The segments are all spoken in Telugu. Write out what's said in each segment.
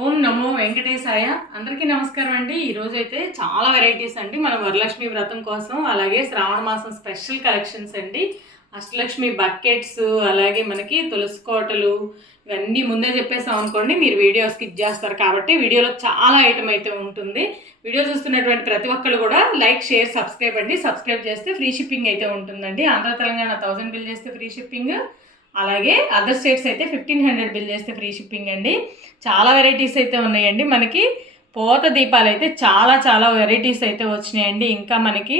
ఓం నమో వెంకటేశాయ. అందరికీ నమస్కారం అండి. ఈరోజు అయితే చాలా వెరైటీస్ అండి మన వరలక్ష్మి వ్రతం కోసం, అలాగే శ్రావణ మాసం స్పెషల్ కలెక్షన్స్ అండి. అష్టలక్ష్మి బకెట్స్, అలాగే మనకి తులసి కోటలు, ఇవన్నీ ముందే చెప్పేసాం అనుకోండి, మీరు వీడియో స్కిప్ చేస్తారు కాబట్టి వీడియోలో చాలా ఐటమ్ అయితే ఉంటుంది. వీడియో చూస్తున్నటువంటి ప్రతి ఒక్కరు కూడా లైక్, షేర్, సబ్స్క్రైబ్ అండి. సబ్స్క్రైబ్ చేస్తే ఫ్రీ షిప్పింగ్ అయితే ఉంటుందండి. ఆంధ్ర తెలంగాణ 1000 బిల్ చేస్తే ఫ్రీ షిప్పింగ్, అలాగే అదర్ స్టేట్స్ అయితే 1500 బిల్ చేస్తే ఫ్రీ షిప్పింగ్ అండి. చాలా వెరైటీస్ అయితే ఉన్నాయండి. మనకి పోత దీపాలు అయితే చాలా వెరైటీస్ అయితే వచ్చినాయండి. ఇంకా మనకి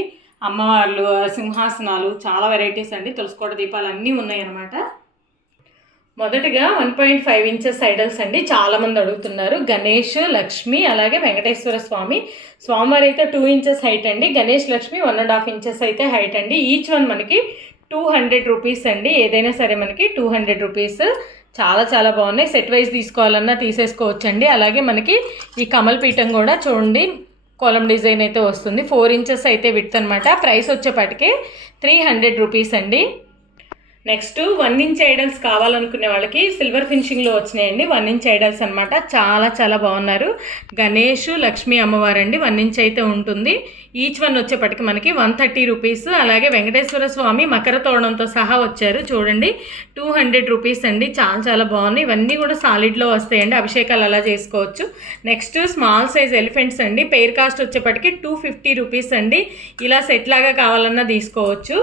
అమ్మవార్లు, సింహాసనాలు, చాలా వెరైటీస్ అండి. తులసికోట దీపాలు అన్నీ ఉన్నాయి అన్నమాట. మొదటగా 1.5 ఇంచెస్ ఐడల్స్ అండి. చాలామంది అడుగుతున్నారు. గణేష్, లక్ష్మి, అలాగే వెంకటేశ్వర స్వామి. స్వామివారి అయితే 2 ఇంచెస్ హైట్ అండి. గణేష్, లక్ష్మి 1.5 ఇంచెస్ అయితే హైట్ అండి. ఈచ్ వన్ మనకి 200 రూపీస్ అండి. ఏదైనా సరే మనకి 200 రూపీస్. చాలా బాగున్నాయి. సెట్ వైజ్ తీసుకోవాలన్నా తీసేసుకోవచ్చండి. అలాగే మనకి ఈ కమల్ పీఠం కూడా చూడండి, కోలం డిజైన్ అయితే వస్తుంది. 4 ఇంచెస్ అయితే విడ్త్ అనమాట. ప్రైస్ వచ్చేపటికి 300 రూపీస్ అండి. నెక్స్ట్ 1 ఇంచ్ ఐడల్స్ కావాలనుకునే వాళ్ళకి సిల్వర్ ఫినిషింగ్లో వచ్చినాయండి. 1 ఇంచ్ ఐడల్స్ అనమాట. చాలా బాగున్నారు. గణేష్, లక్ష్మీ అమ్మవారు అండి. 1 ఇంచ్ అయితే ఉంటుంది. ఈచ్ వన్ వచ్చేపటికి మనకి 130 రూపీస్. అలాగే వెంకటేశ్వర స్వామి మకర తోరణంతో సహా వచ్చారు చూడండి, 200 రూపీస్ అండి. చాలా బాగున్నాయి. ఇవన్నీ కూడా సాలిడ్లో వస్తాయండి. అభిషేకాలు అలా చేసుకోవచ్చు. నెక్స్ట్ స్మాల్ సైజ్ ఎలిఫెంట్స్ అండి. పెయిర్ కాస్ట్ వచ్చేపటికి 250 రూపీస్ అండి. ఇలా సెట్ లాగా కావాలన్నా తీసుకోవచ్చు.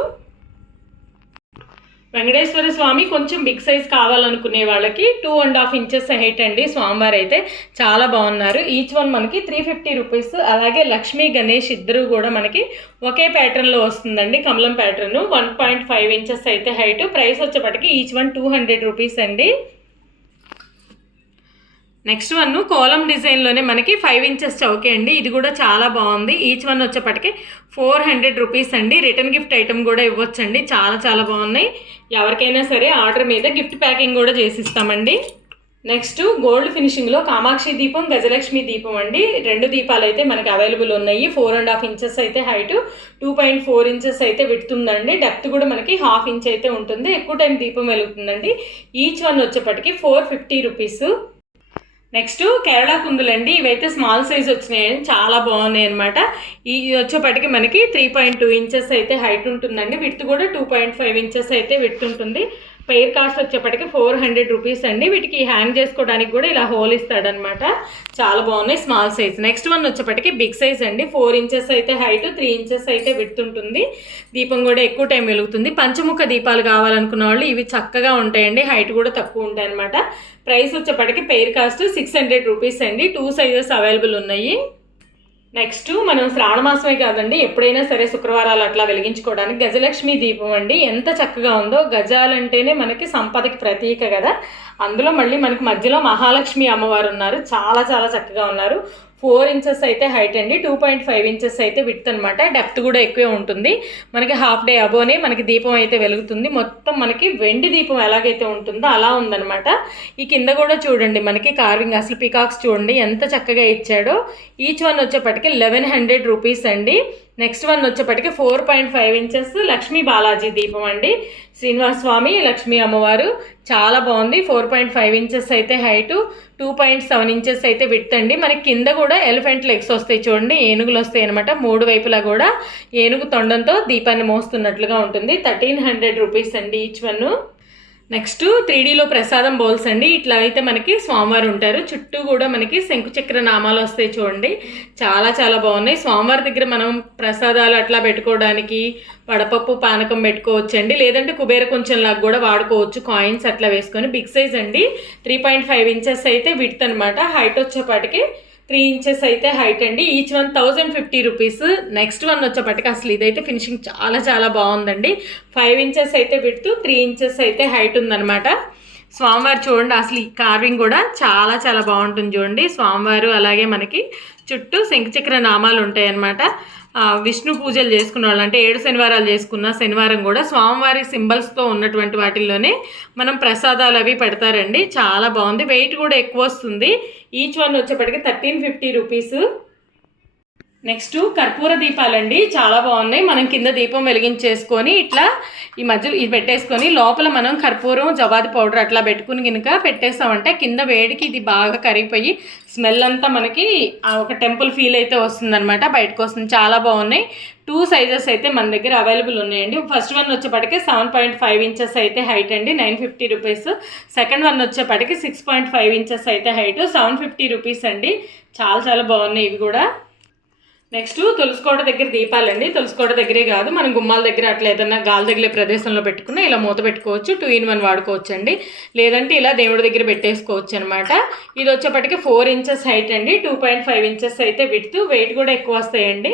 వెంకటేశ్వర స్వామి కొంచెం బిగ్ సైజ్ కావాలనుకునే వాళ్ళకి 2.5 ఇంచెస్ హైట్ అండి. స్వామివారు అయితే చాలా బాగున్నారు. ఈచ్ వన్ మనకి 350 రూపీస్. అలాగే లక్ష్మీ, గణేష్ ఇద్దరు కూడా మనకి ఒకే ప్యాటర్న్లో వస్తుందండి. కమలం ప్యాటర్న్. 1.5 ఇంచెస్ అయితే హైట్. ప్రైస్ వచ్చేపటికి ఈచ్ వన్ 200 రూపీస్ అండి. నెక్స్ట్ వన్ కోలం డిజైన్లోనే మనకి 5 ఇంచెస్ చౌకే అండి. ఇది కూడా చాలా బాగుంది. ఈచ్ వన్ వచ్చేపటికి 400 రూపీస్ అండి. రిటర్న్ గిఫ్ట్ ఐటమ్ కూడా ఇవ్వచ్చండి. చాలా బాగున్నాయి. ఎవరికైనా సరే ఆర్డర్ మీద గిఫ్ట్ ప్యాకింగ్ కూడా చేసిస్తామండి. నెక్స్ట్ గోల్డ్ ఫినిషింగ్లో కామాక్షి దీపం, గజలక్ష్మి దీపం అండి. 2 దీపాలు అయితే మనకి అవైలబుల్ ఉన్నాయి. 4.5 ఇంచెస్ అయితే హైట్, 2.4 ఇంచెస్ అయితే విడుతుందండి. డెప్త్ కూడా మనకి 1/2 ఇంచ్ అయితే ఉంటుంది. ఎక్కువ టైం దీపం వెలుగుతుందండి. ఈచ్ వన్ వచ్చేపటికి 450 రూపీస్. నెక్స్ట్ కేరళ కుందులండి. ఇవైతే స్మాల్ సైజ్ వచ్చినాయండి. చాలా బాగున్నాయి అనమాట. ఈ వచ్చేపటికి మనకి 3.2 ఇంచెస్ అయితే హైట్ ఉంటుందండి. విడ్త్ కూడా 2.5 ఇంచెస్ అయితే విడ్త్ ఉంటుంది. పెయిర్ కాస్ట్ వచ్చేపటికి 400 రూపీస్ అండి. వీటికి హ్యాంగ్ చేసుకోవడానికి కూడా ఇలా హోల్ ఇస్తాడనమాట. చాలా బాగున్నాయి. Small size. నెక్స్ట్ వన్ వచ్చేపటికి బిగ్ సైజ్ అండి. 4 ఇంచెస్ అయితే హైట్, 3 ఇంచెస్ అయితే విడ్త్ ఉంటుంది. దీపం కూడా ఎక్కువ టైం వెలుగుతుంది. పంచముఖ దీపాలు కావాలనుకున్న వాళ్ళు ఇవి చక్కగా ఉంటాయండి. హైట్ కూడా తక్కువ ఉంటాయి అనమాట. ప్రైస్ వచ్చేపటికి పెయిర్ కాస్ట్ 600 రూపీస్ అండి. 2 సైజెస్ అవైలబుల్ ఉన్నాయి. నెక్స్ట్ మనం శ్రావణ మాసమే కాదండి, ఎప్పుడైనా సరే శుక్రవారాలు అట్లా వెలిగించుకోవడానికి గజలక్ష్మి దీపం అండి. ఎంత చక్కగా ఉందో. గజాలంటేనే మనకి సంపదకి ప్రతీక కదా. అందులో మళ్ళీ మనకి మధ్యలో మహాలక్ష్మి అమ్మవారు ఉన్నారు. చాలా చక్కగా ఉన్నారు. 4 ఇంచెస్ అయితే హైట్ అండి. 2.5 ఇంచెస్ అయితే విడ్త్ అనమాట. డెప్త్ కూడా ఎక్కువే ఉంటుంది. మనకి హాఫ్ డే అబోనే మనకి దీపం అయితే వెలుగుతుంది. మొత్తం మనకి వెండి దీపం ఎలాగైతే ఉంటుందో అలా ఉందనమాట. ఈ కింద కూడా చూడండి మనకి కార్వింగ్, అసలు పికాక్స్ చూడండి ఎంత చక్కగా ఇచ్చాడో. ఈచ్ వన్ వచ్చేపటికి 1100 రూపీస్ అండి. నెక్స్ట్ వన్ వచ్చేపటికి 4.5 ఇంచెస్ లక్ష్మీ బాలాజీ దీపం అండి. శ్రీనివాస స్వామి, లక్ష్మీ అమ్మవారు. చాలా బాగుంది. 4.5 ఇంచెస్ అయితే హైటు, 2.7 ఇంచెస్ అయితే విడ్త్ అండి. మనకి కింద కూడా ఎలిఫెంట్ లెగ్స్ వస్తాయి చూడండి, ఏనుగులు వస్తాయి అనమాట. 3 వైపులా కూడా ఏనుగు తొండంతో దీపాన్ని మోస్తున్నట్లుగా ఉంటుంది. 1300 రూపీస్ అండి ఈచ్ వన్. నెక్స్ట్ 3Dలో ప్రసాదం బౌల్స్ అండి. ఇట్లా అయితే మనకి స్వామివారు ఉంటారు. చుట్టూ కూడా మనకి శంకుచక్ర నామాలు వస్తాయి చూడండి. చాలా బాగున్నాయి. స్వామివారి దగ్గర మనం ప్రసాదాలు అట్లా పెట్టుకోవడానికి వడపప్పు, పానకం పెట్టుకోవచ్చండి. లేదంటే కుబేర కొంచెం లాగా కూడా వాడుకోవచ్చు. కాయిన్స్ అట్లా వేసుకొని. బిగ్ సైజ్ అండి. 3.5 ఇంచెస్ అయితే విడ్త్ అనమాట. హైట్ వచ్చేపాటికి 3 ఇంచెస్ అయితే హైట్ అండి. Each one 1050 rupees. Next one వచ్చేపటికి అసలు ఇదైతే ఫినిషింగ్ చాలా బాగుందండి. 5 ఇంచెస్ అయితే విడ్త్, 3 ఇంచెస్ అయితే హైట్ ఉందన్నమాట. స్వామివారు చూడండి, అసలు ఈ కార్వింగ్ కూడా చాలా బాగుంటుంది చూడండి. స్వామివారు అలాగే మనకి చుట్టూ శంఖచక్ర నామాలు ఉంటాయి అన్నమాట. విష్ణు పూజలు చేసుకున్న వాళ్ళు, అంటే 7 శనివారాలు చేసుకున్న శనివారం కూడా స్వామివారి సింబల్స్తో ఉన్నటువంటి వాటిల్లోనే మనం ప్రసాదాలు అవి పెడతారండి. చాలా బాగుంది. వెయిట్ కూడా ఎక్కువ వస్తుంది. ఈచ్ వన్ వచ్చేప్పటికి 1350 రూపీస్. నెక్స్ట్ కర్పూర దీపాలండి, చాలా బాగున్నాయి. మనం కింద దీపం వెలిగించేసుకొని ఇట్లా ఈ మధ్యలో ఇది పెట్టేసుకొని లోపల మనం కర్పూరం జవాది పౌడర్ అట్లా పెట్టుకుని కనుక పెట్టేస్తామంటే కింద వేడికి ఇది బాగా కరిగిపోయి స్మెల్ అంతా మనకి ఒక టెంపుల్ ఫీల్ అయితే వస్తుందన్నమాట, బయటకు వస్తుంది. చాలా బాగున్నాయి. 2 సైజెస్ అయితే మన దగ్గర అవైలబుల్ ఉన్నాయండి. ఫస్ట్ వన్ వచ్చేపటికి 7.5 ఇంచెస్ అయితే హైట్ అండి, 950 రూపీస్. సెకండ్ వన్ వచ్చేపటికి 6.5 ఇంచెస్ అయితే హైట్, 750 రూపీస్ అండి. చాలా చాలా బాగున్నాయి ఇవి కూడా. నెక్స్ట్ తులసికోట దగ్గర దీపాలండి. తులసికోట దగ్గరే కాదు, మనం గుమ్మాల దగ్గర అట్లా ఏదన్నా గాలి తగిలే ప్రదేశంలో పెట్టుకున్నా ఇలా మూత పెట్టుకోవచ్చు. 2 in 1 వాడుకోవచ్చు అండి. లేదంటే ఇలా దేవుడి దగ్గర పెట్టేసుకోవచ్చు అనమాట. ఇది వచ్చేపటికి 4 ఇంచెస్ హైట్ అండి, 2.5 ఇంచెస్ అయితే విడ్త్. వెయిట్ కూడా ఎక్కువ వస్తాయండి.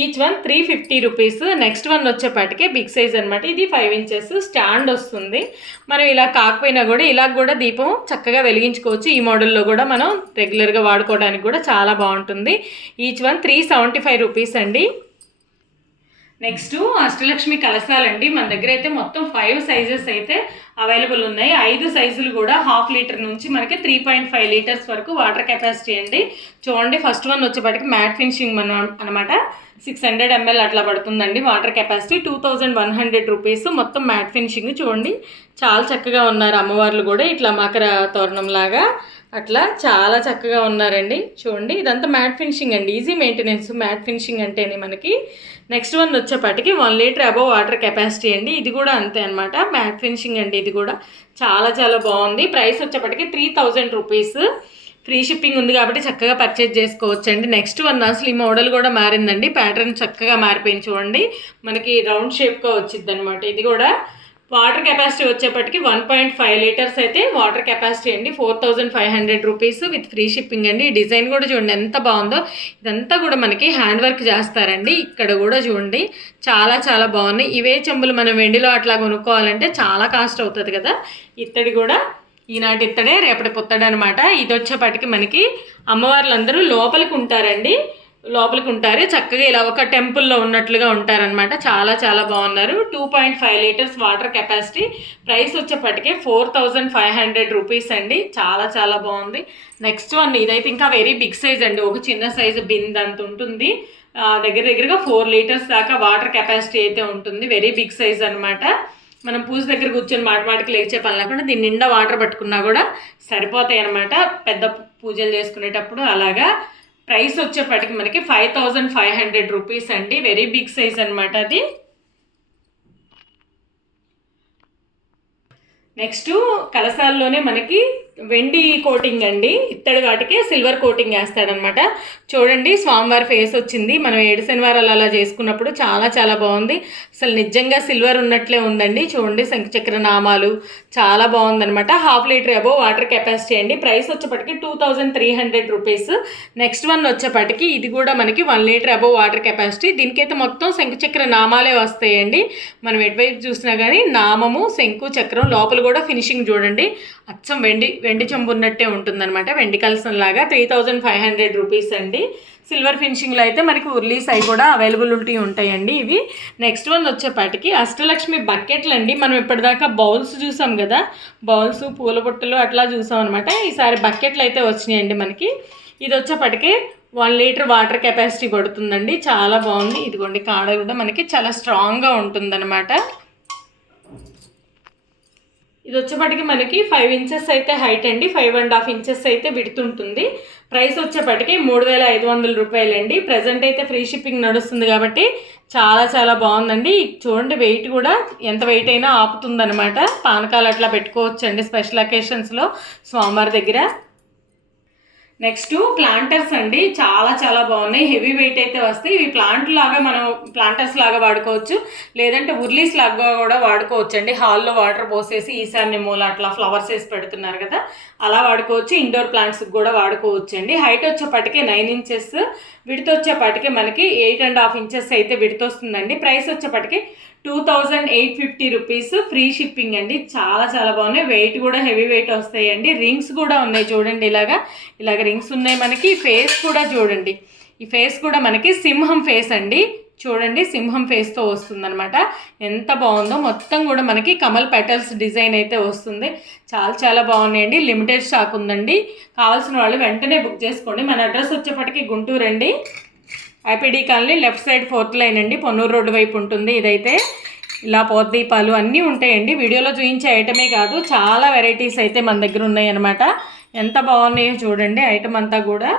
Each one 350 rupees. Next one వచ్చేపాటికే బిగ్ సైజ్ అనమాట. ఇది 5 ఇంచెస్ స్టాండ్ వస్తుంది. మనం ఇలా కాకపోయినా కూడా ఇలా కూడా దీపం చక్కగా వెలిగించుకోవచ్చు. ఈ మోడల్లో కూడా మనం రెగ్యులర్గా వాడుకోవడానికి కూడా చాలా బాగుంటుంది. ఈచ్ వన్ 375 రూపీస్ అండి. నెక్స్ట్ అష్టలక్ష్మి కలశాలండి. మన దగ్గర అయితే మొత్తం 5 సైజెస్ అయితే అవైలబుల్ ఉన్నాయి. 5 సైజులు కూడా 1/2 లీటర్ నుంచి మనకి 3.5 లీటర్స్ వరకు వాటర్ కెపాసిటీ అండి. చూడండి, ఫస్ట్ వన్ వచ్చేపటికి మ్యాట్ ఫినిషింగ్ అనమాట. 600 ml అట్లా పడుతుందండి వాటర్ కెపాసిటీ. 2100 రూపీస్. మొత్తం మ్యాట్ ఫినిషింగ్. చూడండి, చాలా చక్కగా ఉన్నారు అమ్మవార్లు కూడా, ఇట్లా మకర తోరణం లాగా అట్లా చాలా చక్కగా ఉన్నారండి. చూడండి, ఇదంతా మ్యాట్ ఫినిషింగ్ అండి. ఈజీ మెయింటెనెన్స్ మ్యాట్ ఫినిషింగ్ అంటేనే మనకి. నెక్స్ట్ వన్ వచ్చేపాటికి 1 లీటర్ అబోవ్ వాటర్ కెపాసిటీ అండి. ఇది కూడా అంతే అనమాట, మ్యాట్ ఫినిషింగ్ అండి. ఇది కూడా చాలా చాలా బాగుంది. ప్రైస్ వచ్చేపాటికి 3000 రూపీస్. ఫ్రీ షిప్పింగ్ ఉంది కాబట్టి చక్కగా పర్చేజ్ చేసుకోవచ్చు అండి. నెక్స్ట్ వన్ అసలు ఈ మోడల్ కూడా మారిందండి, ప్యాటర్న్ చక్కగా మారిపోయింది. చూడండి, మనకి రౌండ్ షేప్గా వచ్చింది అనమాట. ఇది కూడా వాటర్ కెపాసిటీ వచ్చేప్పటికి 1.5 లీటర్స్ అయితే వాటర్ కెపాసిటీ అండి. 4500 రూపీస్ విత్ ఫ్రీ షిప్పింగ్ అండి. ఈ డిజైన్ కూడా చూడండి ఎంత బాగుందో. ఇదంతా కూడా మనకి హ్యాండ్ వర్క్ చేస్తారండి. ఇక్కడ కూడా చూడండి, చాలా చాలా బాగున్నాయి. ఇవే చెంబులు మనం వెండిలో అట్లా కొనుక్కోవాలంటే చాలా కాస్ట్ అవుతుంది కదా. ఇత్తడి కూడా ఈనాటి ఇత్తడే రేపటి పుత్తడి అనమాట. ఇది వచ్చేప్పటికి మనకి అమ్మవార్లందరూ లోపలికి ఉంటారండి, లోపలికి ఉంటారు. చక్కగా ఇలా ఒక టెంపుల్లో ఉన్నట్లుగా ఉంటారనమాట. చాలా చాలా బాగున్నారు. 2.5 లీటర్స్ వాటర్ కెపాసిటీ. ప్రైస్ వచ్చేప్పటికే 4500 రూపీస్ అండి. చాలా చాలా బాగుంది. నెక్స్ట్ వన్ ఇదైతే ఇంకా వెరీ బిగ్ సైజ్ అండి. ఒక చిన్న సైజు బింద్ అంత ఉంటుంది. దగ్గరగా 4 లీటర్స్ దాకా వాటర్ కెపాసిటీ అయితే ఉంటుంది. వెరీ బిగ్ సైజ్ అనమాట. మనం పూజ దగ్గర కూర్చొని మాటికి లేచే పని లేకుండా దీని నిండా వాటర్ పట్టుకున్నా కూడా సరిపోతాయి అనమాట, పెద్ద పూజలు చేసుకునేటప్పుడు అలాగా. ప్రైస్ వచ్చేప్పటికి మనకి 5500 రూపీస్ అండి. వెరీ బిగ్ సైజ్ అనమాట అది. నెక్స్ట్ కలశాల్లోనే మనకి వెండి కోటింగ్ అండి. ఇత్తడి వాటికి సిల్వర్ కోటింగ్ వేస్తాడనమాట. చూడండి, స్వామివారి ఫేస్ వచ్చింది. మనం 7 శనివారాలు అలా చేసుకున్నప్పుడు చాలా చాలా బాగుంది. అసలు నిజంగా సిల్వర్ ఉన్నట్లే ఉందండి. చూడండి, శంఖచక్ర నామాలు చాలా బాగుందనమాట. 1/2 లీటర్ అబోవ్ వాటర్ కెపాసిటీ అండి. ప్రైస్ వచ్చేప్పటికి 2300 రూపీస్. నెక్స్ట్ వన్ వచ్చేప్పటికి ఇది కూడా మనకి 1 లీటర్ అబోవ్ వాటర్ కెపాసిటీ. దీనికైతే మొత్తం శంఖచక్ర నామాలే వస్తాయండి. మనం ఎటువైపు చూసినా కానీ నామము, శంకు, చక్రం, లోపల కూడా ఫినిషింగ్ చూడండి అచ్చం వెండి చెంబు ఉన్నట్టే ఉంటుందన్నమాట. వెండి కలసం లాగా. 3500 రూపీస్ అండి. సిల్వర్ ఫినిషింగ్లో అయితే మనకి ఉర్లీస్ అవి కూడా అవైలబిలిటీ ఉంటాయండి ఇవి. నెక్స్ట్ వన్ వచ్చేపాటికి అష్టలక్ష్మి బకెట్లు అండి. మనం ఇప్పటిదాకా బౌల్స్ చూసాం కదా, బౌల్స్, పూల బుట్టలు అట్లా చూసాం అనమాట. ఈసారి బకెట్లు అయితే వచ్చినాయండి మనకి. ఇది వచ్చేపాటికి 1 లీటర్ వాటర్ కెపాసిటీ పడుతుందండి. చాలా బాగుంది. ఇదిగోండి, కాడ కూడా మనకి చాలా స్ట్రాంగ్గా ఉంటుందన్నమాట. ఇది వచ్చేప్పటికి మనకి 5 ఇంచెస్ అయితే హైట్ అండి, 5.5 ఇంచెస్ అయితే విడ్త్ ఉంటుంది. ప్రైస్ వచ్చేప్పటికి 3500 రూపాయలండి. ప్రజెంట్ అయితే ఫ్రీ షిప్పింగ్ నడుస్తుంది కాబట్టి చాలా చాలా బాగుందండి. చూడండి, వెయిట్ కూడా ఎంత వెయిట్ అయినా ఆపుతుందనమాట. పానకాలు అట్లా పెట్టుకోవచ్చు అండి స్పెషల్ అకేషన్స్లో స్వామివారి దగ్గర. నెక్స్ట్ ప్లాంటర్స్ అండి. చాలా చాలా బాగున్నాయి. హెవీ వెయిట్ అయితే వస్తాయి. ఇవి ప్లాంటర్స్ లాగా వాడుకోవచ్చు, లేదంటే ఉర్లీస్ లాగా కూడా వాడుకోవచ్చు అండి. హాల్లో వాటర్ పోసేసి ఈశాన్య మూల అట్లా ఫ్లవర్స్ వేసి పెడుతున్నారు కదా, అలా వాడుకోవచ్చు. ఇండోర్ ప్లాంట్స్కి కూడా వాడుకోవచ్చు అండి. హైట్ వచ్చేప్పటికే 9 ఇంచెస్, విడ్త్ వచ్చేప్పటికే మనకి 8.5 ఇంచెస్ అయితే విడ్త్ వస్తుందండి. ప్రైస్ వచ్చేప్పటికి 2850 రూపీస్. ఫ్రీ షిప్పింగ్ అండి. చాలా చాలా బాగున్నాయి. వెయిట్ కూడా హెవీ వెయిట్ వస్తాయండి. రింగ్స్ కూడా ఉన్నాయి చూడండి, ఇలాగ రింగ్స్ ఉన్నాయి మనకి. ఫేస్ కూడా చూడండి, ఈ ఫేస్ కూడా మనకి సింహం ఫేస్ అండి. చూడండి, సింహం ఫేస్తో వస్తుందన్నమాట. ఎంత బాగుందో. మొత్తం కూడా మనకి కమల్ పెటల్స్ డిజైన్ అయితే వస్తుంది. చాలా చాలా బాగున్నాయండి. లిమిటెడ్ స్టాక్ ఉందండి. కావాల్సిన వాళ్ళు వెంటనే బుక్ చేసుకోండి. మన అడ్రస్ వచ్చేప్పటికి గుంటూరు అండి. IPD colony left side 4th line అండి, పొన్నూరు రోడ్డు వైపు ఉంటుంది. ఇదైతే ఇలా పోద్దీపాలు అన్నీ ఉంటాయండి. వీడియోలో చూపించే ఐటమే కాదు, చాలా వెరైటీస్ అయితే మన దగ్గర ఉన్నాయి అన్నమాట. ఎంత బాగున్నాయో చూడండి ఐటమ్ అంతా కూడా.